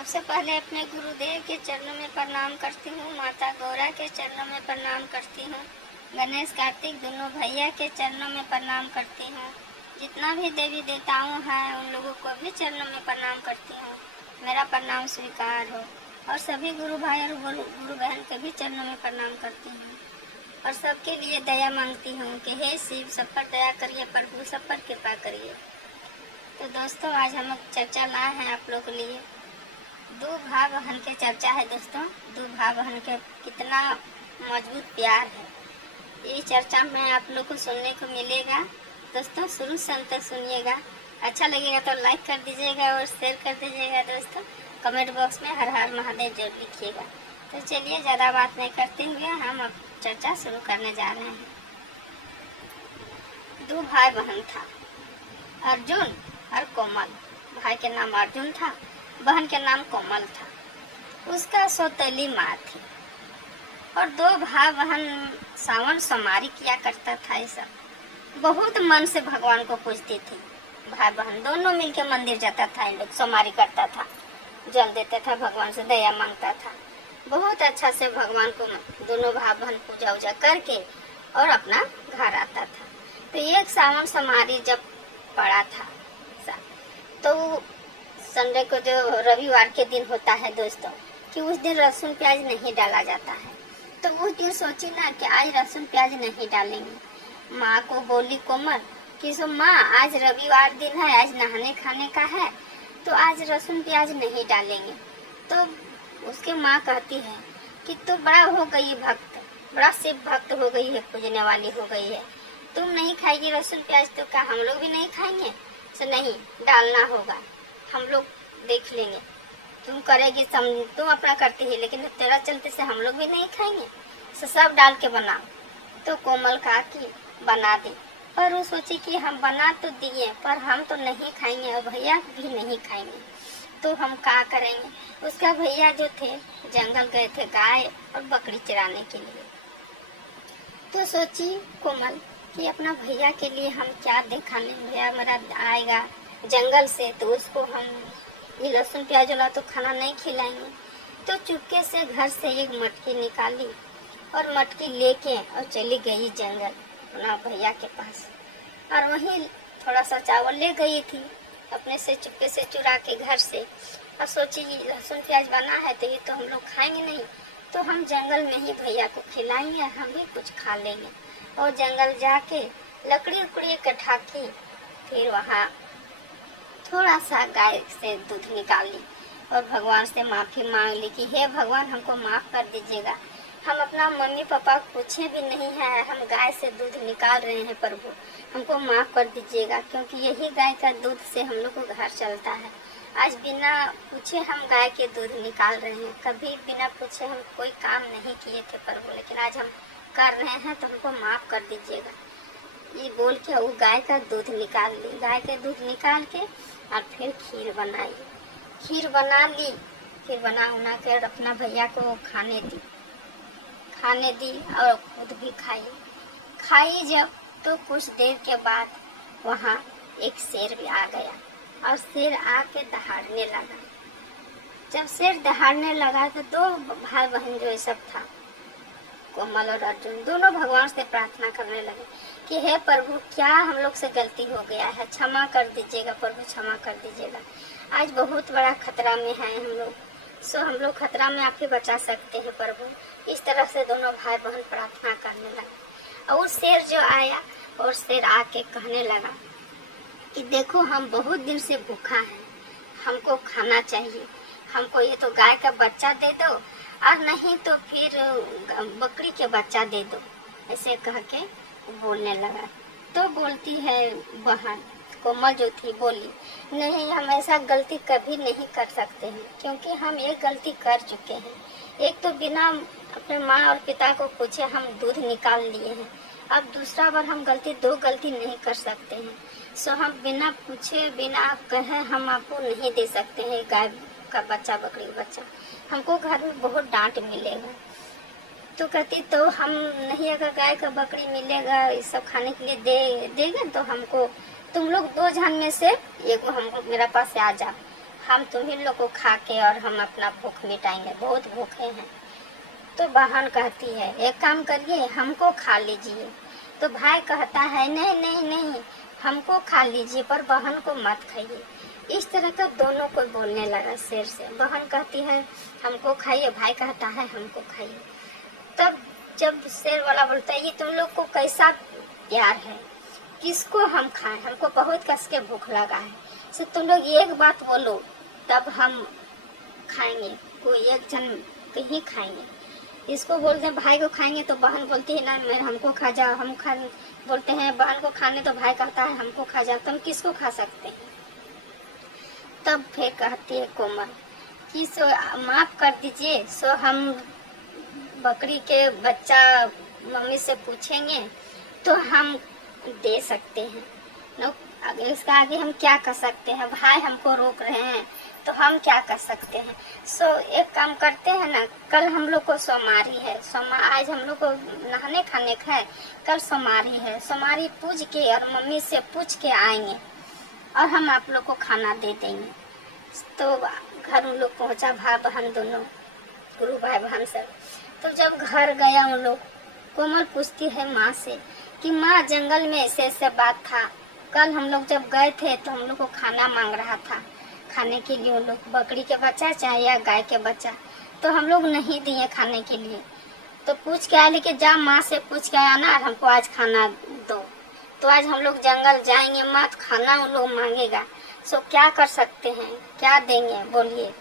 सबसे पहले अपने गुरुदेव के चरणों में प्रणाम करती हूँ, माता गौरा के चरणों में प्रणाम करती हूँ, गणेश कार्तिक दोनों भैया के चरणों में प्रणाम करती हूँ। जितना भी देवी देवताओं हैं उन लोगों को भी चरणों में प्रणाम करती हूँ। मेरा प्रणाम स्वीकार हो। और सभी गुरु भाई और गुरु बहन के भी चरणों में प्रणाम करती हूँ और सबके लिए दया मांगती हूँ कि हे शिव, सब पर दया करिए, प्रभु सब पर कृपा करिए। तो दोस्तों, आज हम चर्चा लाए हैं आप लोग के लिए। दो भाई बहन के चर्चा है दोस्तों। दो भाई बहन के कितना मजबूत प्यार है, ये चर्चा में आप लोग को सुनने को मिलेगा। दोस्तों, शुरू से अंत तक सुनिएगा। अच्छा लगेगा तो लाइक कर दीजिएगा और शेयर कर दीजिएगा। दोस्तों, कमेंट बॉक्स में हर हर महादेव जरूर लिखिएगा। तो चलिए, ज़्यादा बात नहीं करते हुए हम अब चर्चा शुरू करने जा रहे हैं। दो भाई बहन था, अर्जुन और कोमल। भाई के नाम अर्जुन था, बहन के नाम कोमल था। उसका सौतेली माँ थी और दो भाई बहन सावन सोमवारी किया करता था। ये सब बहुत मन से भगवान को पूजती थी। भाई बहन दोनों मिलकर मंदिर जाता था, इन लोग सोमवारी करता था, जल देता था, भगवान से दया मांगता था। बहुत अच्छा से भगवान को दोनों भाई बहन पूजा उजा करके और अपना घर आता था। तो एक सावन सोमवारी जब पड़ा था तो संडे को, जो रविवार के दिन होता है दोस्तों, कि उस दिन लहसुन प्याज नहीं डाला जाता है। तो उस दिन सोची ना कि आज लहसुन प्याज नहीं डालेंगे। माँ को बोली कोमल कि सो माँ, आज रविवार दिन है, आज नहाने खाने का है, तो आज लहसुन प्याज नहीं डालेंगे। तो उसके माँ कहती है कि तू बड़ा हो गई भक्त, बड़ा शिव भक्त हो गई है, पूजने वाली हो गई है, तुम नहीं खाएगी लहसुन प्याज तो क्या हम लोग भी नहीं खाएंगे? सो नहीं, डालना होगा, हम लोग देख लेंगे, तुम करेगी, तुम अपना करती है, लेकिन तेरा चलते से हम लोग भी नहीं खाएंगे, सो सब डाल के बनाओ। तो कोमल कहा कि बना दी, पर वो सोची कि हम बना तो दिए पर हम तो नहीं खाएंगे और भैया भी नहीं खाएंगे, तो हम क्या करेंगे? उसका भैया जो थे जंगल गए थे गाय और बकरी चराने के लिए। तो सोची कोमल कि अपना भैया के लिए हम क्या दिखाने, भैया मेरा आएगा जंगल से तो उसको हम ये लहसुन प्याज वाला तो खाना नहीं खिलाएंगे। तो चुपके से घर से एक मटकी निकाली और मटकी लेके और चली गई जंगल अपना भैया के पास, और वहीं थोड़ा सा चावल ले गई थी अपने से चुपके से चुरा के घर से। और सोची लहसुन प्याज बना है तो ये तो हम लोग खाएंगे नहीं, तो हम जंगल में ही भैया को खिलाएंगे, हम भी कुछ खा लेंगे। और जंगल जाके लकड़ी उकड़ी इकट्ठा की, फिर वहाँ थोड़ा सा गाय से दूध निकाली और भगवान से माफ़ी मांग ली कि हे भगवान, हमको माफ़ कर दीजिएगा, हम अपना मम्मी पापा पूछे भी नहीं है, हम गाय से दूध निकाल रहे हैं, प्रभु हमको माफ़ कर दीजिएगा, क्योंकि यही गाय का दूध से हम लोग को घर चलता है। आज बिना पूछे हम गाय के दूध निकाल रहे हैं, कभी बिना पूछे हम कोई काम नहीं किए थे प्रभु, लेकिन आज हम कर रहे हैं, तो हमको माफ़ कर दीजिएगा। ये बोल के वो गाय का दूध निकाल ली। गाय के दूध निकाल के और फिर खीर बनाई, खीर बना ली, फिर बना उना कर अपना भैया को खाने दी और खुद भी खाई जब, तो कुछ देर के बाद वहाँ एक शेर भी आ गया और शेर आके दहाड़ने लगा। जब शेर दहाड़ने लगा तो दो भाई बहन जो सब था, कोमल और अर्जुन, दोनों भगवान से प्रार्थना करने लगे कि हे प्रभु, क्या हम लोग से गलती हो गया है, क्षमा कर दीजिएगा प्रभु, क्षमा कर दीजिएगा। आज बहुत बड़ा खतरा में है हम लोग, सो हम लोग खतरा में आपके बचा सकते हैं प्रभु। इस तरह से दोनों भाई बहन प्रार्थना करने लगे। और शेर जो आया और शेर आके कहने लगा कि देखो, हम बहुत दिन से भूखा हैं, हमको खाना चाहिए, हमको ये तो गाय का बच्चा दे दो और नहीं तो फिर बकरी के बच्चा दे दो, ऐसे कह के बोलने लगा। तो बोलती है बहन कोमल जो थी, बोली नहीं, हम ऐसा गलती कभी नहीं कर सकते हैं, क्योंकि हम एक गलती कर चुके हैं। एक तो बिना अपने माँ और पिता को पूछे हम दूध निकाल लिए हैं, अब दूसरा बार हम दो गलती नहीं कर सकते हैं। सो हम बिना पूछे बिना कहे हम आपको नहीं दे सकते हैं गाय का बच्चा, बकरी का बच्चा, हमको घर में बहुत डांट मिलेगा। तो कहती तो हम नहीं, अगर गाय का बकरी मिलेगा ये सब खाने के लिए देंगे तो हमको, तुम लोग दो जन में से एगो हमको मेरा पास आ जा, हम तुम्ही लोग को खा के और हम अपना भूख मिटाएंगे, बहुत भूखे हैं। तो बहन कहती है एक काम करिए, हमको खा लीजिए। तो भाई कहता है नहीं नहीं नहीं, हमको खा लीजिए पर बहन को मत खाइए। इस तरह का दोनों को बोलने लगा शेर से। बहन कहती है हमको खाइए, भाई कहता है हमको खाइए। तब जब शेर वाला बोलता है ये तुम लोग को कैसा प्यार है, किसको हम खाएं, हमको बहुत कस के भूख लगा है, सो तुम लोग एक बात बोलो तब हम खाएंगे, कोई एक जन कहीं खाएंगे। इसको बोलते हैं भाई को खाएंगे, तो बहन बोलती है ना मैं हमको खा जाओ, हम खा बोलते हैं बहन को खाने, तो भाई कहता है हमको खा जाओ, तुम किसको खा सकते हैं। तब फिर कहती है कोमल कि सो माफ कर दीजिए, सो हम बकरी के बच्चा मम्मी से पूछेंगे तो हम दे सकते हैं न, इसका आगे हम क्या कर सकते हैं, भाई हमको रोक रहे हैं तो हम क्या कर सकते हैं। सो एक काम करते हैं ना, कल हम लोग को सोमवारी है, आज हम लोग को नहाने खाने का है, कल सोमवारी है, सोमवारी पूज के और मम्मी से पूछ के आएंगे और हम आप लोग को खाना दे देंगे। तो घर उन लोग पहुँचा, भाई बहन दोनों, गुरु भाई बहन सब। तो जब घर गया उन लोग, कोमल पूछती है माँ से कि माँ जंगल में ऐसे ऐसे बात था, कल हम लोग जब गए थे तो हम लोग को खाना मांग रहा था, खाने के लिए उन लोग बकरी के बच्चा चाहे या गाय के बच्चा, तो हम लोग नहीं दिए खाने के लिए। तो पूछ के आया, लेकिन जा माँ से पूछ के आया ना हमको आज खाना दो। तो आज हम लोग जंगल जाएंगे, माँ खाना उन लोग मांगेगा, सो क्या कर सकते हैं, क्या देंगे बोलिए।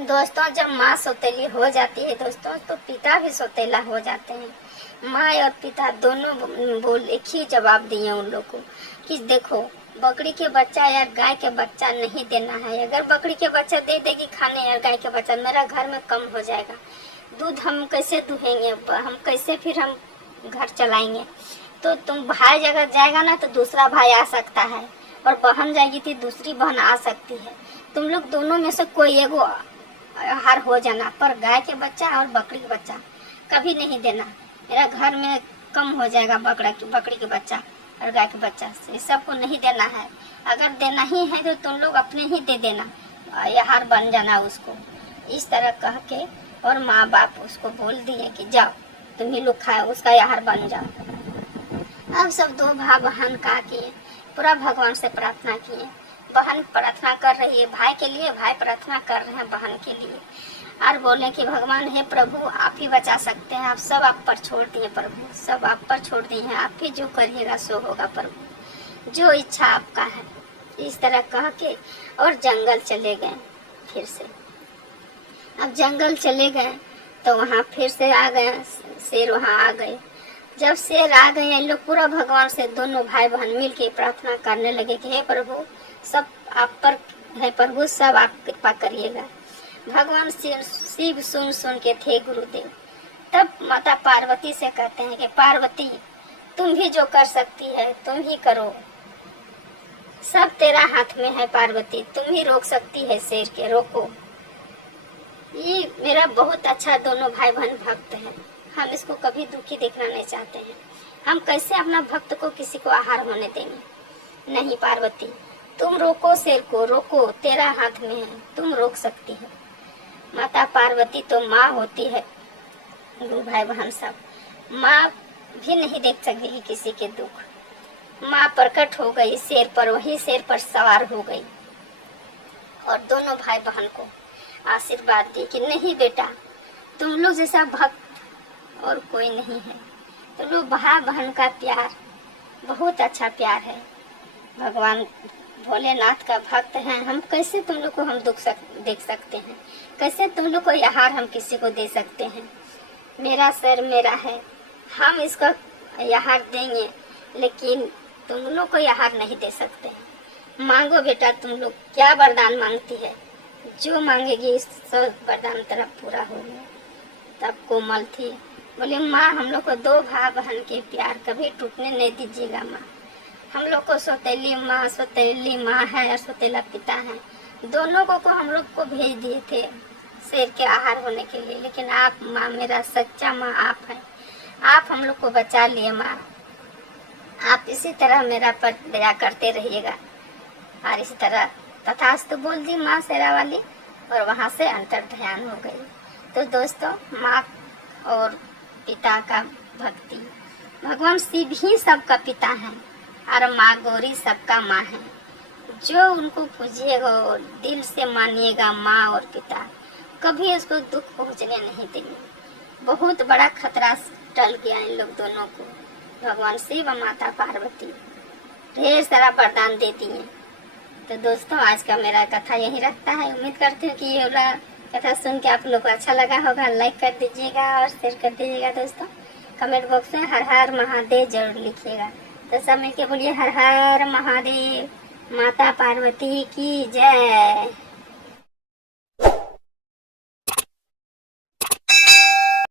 दोस्तों जब माँ सौतेली हो जाती है दोस्तों, तो पिता भी सौतेला हो जाते हैं। माँ और पिता दोनों बोल एक ही जवाब दिए उन लोग को कि देखो बकरी के बच्चा या गाय के बच्चा नहीं देना है, अगर बकरी के बच्चा दे देगी खाने या गाय के बच्चा, मेरा घर में कम हो जाएगा, दूध हम कैसे दुहेंगे, हम कैसे फिर हम घर चलाएंगे। तो तुम भाई अगर जाएगा ना तो दूसरा भाई आ सकता है, और बहन जाएगी तो दूसरी बहन आ सकती है, तुम लोग दोनों में से कोई एगो हार हो जाना, पर गाय के बच्चा और बकरी के बच्चा कभी नहीं देना, मेरा घर में कम हो जाएगा बकरी के बच्चा और गाय के बच्चा, ये सबको नहीं देना है। अगर देना ही है तो तुम लोग अपने ही दे देना, आहार बन जाना उसको। इस तरह कह के और माँ बाप उसको बोल दिए कि जाओ तुम ही लोग खाओ, उसका आहार बन जाओ। अब सब दो भाई बहन का किए, पूरा भगवान से प्रार्थना किए, बहन प्रार्थना कर रही है भाई के लिए, भाई प्रार्थना कर रहे हैं बहन के लिए, और बोले कि भगवान है प्रभु आप ही बचा सकते हैं, आप सब आप पर छोड़ दिए प्रभु, सब आप पर छोड़ दिए हैं, आप ही जो करिएगा सो होगा प्रभु, जो इच्छा आपका है। इस तरह कह के और जंगल चले गए फिर से। अब जंगल चले गए तो वहाँ फिर से आ गए शेर, वहाँ आ गए। जब शेर आ गए लोग पूरा भगवान से दोनों भाई बहन मिल के प्रार्थना करने लगे कि हे प्रभु सब आप पर है प्रभु, सब आप कृपा करिएगा। भगवान शिव सुन के थे गुरुदेव। तब माता पार्वती से कहते हैं कि पार्वती तुम भी जो कर सकती है तुम ही करो, सब तेरा हाथ में है पार्वती, तुम ही रोक सकती है शेर के, रोको। ये मेरा बहुत अच्छा दोनों भाई बहन भक्त है, हम इसको कभी दुखी देखना नहीं चाहते हैं, हम कैसे अपना भक्त को किसी को आहार होने देंगे। नहीं पार्वती तुम रोको शेर को, रोको, तेरा हाथ में है, तुम रोक सकती है। माता पार्वती तो माँ होती है, दो भाई बहन सब, माँ भी नहीं देख सकेगी किसी के दुख। माँ प्रकट हो गई शेर पर, वही शेर पर सवार हो गई और दोनों भाई बहन को आशीर्वाद दी कि नहीं बेटा तुम लोग जैसा भक्त और कोई नहीं है, तुम लोग भाई बहन का प्यार बहुत अच्छा प्यार है, भगवान भोलेनाथ का भक्त हैं, हम कैसे तुम लोग को हम देख सकते हैं, कैसे तुम लोग को आहार हम किसी को दे सकते हैं। मेरा सर मेरा है, हम इसका आहार देंगे, लेकिन तुम लोग को आहार नहीं दे सकते हैं। मांगो बेटा तुम लोग क्या वरदान मांगती है, जो मांगेगी सब वरदान तेरा पूरा होगा। तब कोमल थी, बोले माँ हम लोग को दो भाई बहन के प्यार कभी टूटने नहीं दीजिएगा माँ, हम लोग को सौतेली माँ है और सौतेला पिता है, दोनों को हम लोग को भेज दिए थे शेर के आहार होने के लिए, लेकिन आप माँ मेरा सच्चा माँ आप है, आप हम लोग को बचा लिए माँ, आप इसी तरह मेरा पर दया करते रहिएगा और इसी तरह तथास्तु बोल दी माँ शेरा वाली और वहाँ से अंतर ध्यान हो गई। तो दोस्तों, माँ और पिता का भक्ति, भगवान शिव ही सबका पिता है और माँ गौरी सबका माँ है। जो उनको पूजिएगा और दिल से मानिएगा माँ और पिता, कभी उसको दुख पहुँचने नहीं देंगे। बहुत बड़ा खतरा टल गया इन लोग दोनों को। भगवान शिव और माता पार्वती ढेर सारा वरदान देती हैं। तो दोस्तों, आज का मेरा कथा यही रखता है। उम्मीद करती हूँ कि ये वाला कथा सुन के आप लोग को अच्छा लगा होगा। लाइक कर दीजिएगा और शेयर कर दीजिएगा। दोस्तों, कमेंट बॉक्स में हर हर महादेव जरूर लिखिएगा। तो सब मिलके बोलिए हर हर महादेव, माता पार्वती की जय।